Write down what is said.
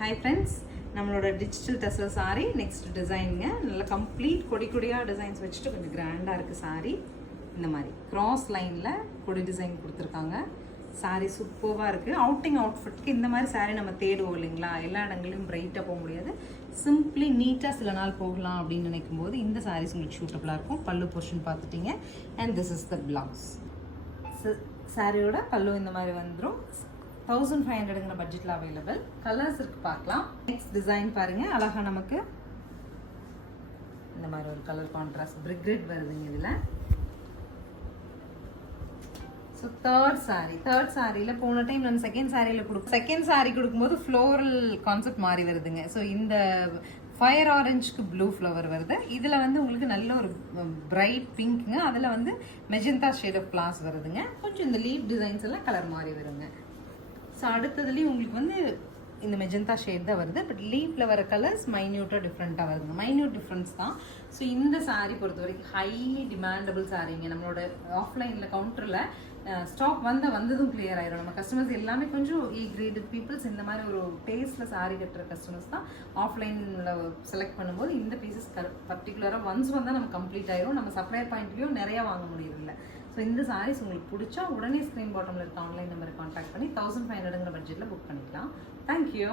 Hi friends, நம்மளோட digital Dessler sari next டிசைனுங்க. நல்லா complete கொடியாக டிசைன்ஸ் வச்சுட்டு கொஞ்சம் கிராண்டாக இருக்குது சாரீ. இந்த மாதிரி கிராஸ் லைனில் கொடி டிசைன் கொடுத்துருக்காங்க. சாரீ சூப்பராக இருக்குது. அவுட்டிங் அவுட்ஃபிட்க்கு இந்த மாதிரி சாரீ நம்ம தேடுவோம் இல்லைங்களா? எல்லா இடங்களையும் பிரைட்டாக போக முடியாது, சிம்பிளி நீட்டாக சில நாள் போகலாம் அப்படின்னு நினைக்கும் போது இந்த சாரீஸ் உங்களுக்கு சூட்டபுளாக இருக்கும். பல்லு போர்ஷன் பார்த்துட்டீங்க. And this is the blouse. சாரியோட பல்லு இந்த மாதிரி வந்துடும். 1500ங்கிற பட்ஜெட்டில் அவைலபிள். கலர்ஸ் இருக்குது, பார்க்கலாம். நெக்ஸ்ட் டிசைன் பாருங்கள், அழகாக நமக்கு இந்த மாதிரி ஒரு கலர் கான்ட்ராஸ்ட் பிரிக் ரெட் வருதுங்க இதில். ஸோ தேர்ட் சாரியில் போன டைம் நம்ம செகண்ட் சாரீ கொடுக்கும்போது ஃப்ளோரல் கான்செப்ட் மாறி வருதுங்க. ஸோ இந்த ஃபயர் ஆரஞ்சுக்கு ப்ளூ ஃப்ளவர் வருது. இதில் வந்து உங்களுக்கு நல்ல ஒரு பிரைட் பிங்க்குங்க, அதில் வந்து மெஜந்தா ஷேட் ஆஃப் ஃப்ளார்ஸ் வருதுங்க. கொஞ்சம் இந்த லீப் டிசைன்ஸ் எல்லாம் கலர் மாறி வருங்க. ஸோ அடுத்ததுலேயும் உங்களுக்கு வந்து இந்த மெஜந்தா ஷேட் தான் வருது, பட் லீஃபில் வர கலர்ஸ் மைன்யூட்டாக டிஃப்ரெண்ட்டாக வருதுங்க. மைன்யூட் டிஃப்ரென்ஸ் தான். ஸோ இந்த சாரீ பொறுத்த வரைக்கும் ஹைலி டிமாண்டபிள் சாரீங்க. நம்மளோட ஆஃப்லைனில் கவுண்டரில் ஸ்டாக் வந்ததும் கிளியர் ஆயிரும். நம்ம கஸ்டமர்ஸ் எல்லாமே கொஞ்சம் கிரேடட் பீப்புள்ஸ். இந்த மாதிரி ஒரு டேஸ்ட்டில் சாரீ கட்டுற கஸ்டமர்ஸ் தான் ஆஃப்லைனில் செலக்ட் பண்ணும்போது இந்த பீசஸ் பர்டிகுலராக ஒன்ஸ் வந்தால் நம்ம கம்ப்ளீட் ஆயிரும். நம்ம சப்ளையர் பாயிண்ட்லேயும் நிறையா வாங்க முடியறதில்ல. ஸோ இந்த சாரீஸ் உங்களுக்கு பிடிச்சா உடனே ஸ்க்ரீன் பாட்டமில் இருக்க ஆன்லைன் நம்பரை கான்டாக்ட் பண்ணி 1500ங்கிற பட்ஜெட்டில் புக் பண்ணிக்கலாம். தேங்க்யூ.